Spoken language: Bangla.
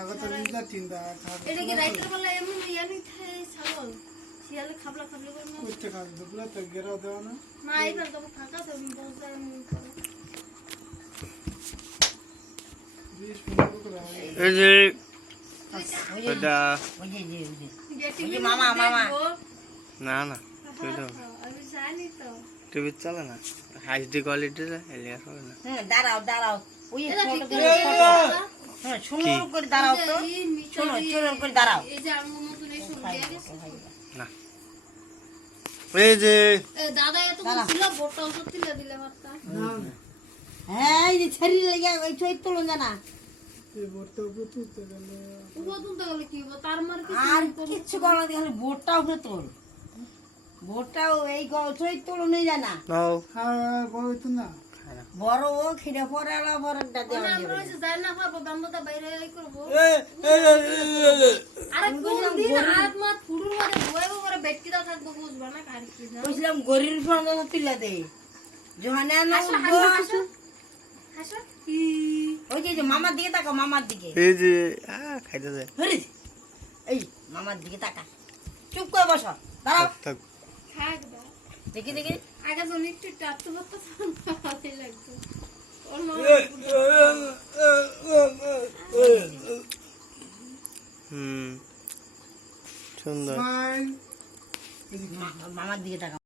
আগত লিজা চিন্তা এটা কি রাইতের বেলা এমন ইয়ানি থাকে ছাগল শিয়ালে খাবলা খাবলা করে না কইতে কাজ দুপুরে তো গেরাও দাও না না এবার তো ফাঁকা তো বলতে এমন করে 20-15 করে এই যে ওটা গেটি মামা না না তুই তো আমি জানি তো টিভি চলে না এইচডি কোয়ালিটির এলিয়া হবে না দাঁড়াও ওই এটা ঠিক ফটো করে হ্যাঁ সুন্দর করে দাঁড়াও তো সুন্দর করে দাঁড়াও এই যে আমার মতন এই শুন দিয়ে গেছে না এই যে দাদা এত ছিল বড়টা ওষুধ দিলে মাত্রা হ্যাঁ এই যে ছেড়ি লাগা ওই চই তোলন জানা এই বর্তে উপতুতে গেলে উগো তুলতে গেলে কি হবে তার মার আর কিছু বলা দিয়ে খালি বোটটাও উপরে তোল বোটটাও এই চই তোলনই জানা নাও হ্যাঁ বড় তো না বড় ও খিদে পরে আলা বড়টা দেওয়া আমরা হচ্ছে যাই না পাবো বান্দা বাইরে এই করব এই আরে কোন দিন হাত মাত ফুড়ুর মধ্যে বইবো করে বেটকি দাও থাকবো বুঝবা না কার কি না কইছিলাম গরির ফোন তুলে দে জহানা না হাসা ওই যে মামার দিকে তাকা মামার দিকে এই যে খাইতে যায় হরি এই মামার দিকে তাকা চুপ করে বসো দাঁড়াও থাক থাক দা দেখি আগে যখন একটু টাপতে পারতো ভালোই লাগতো ওর সুন্দর স্মাইল মামার দিকে তাকা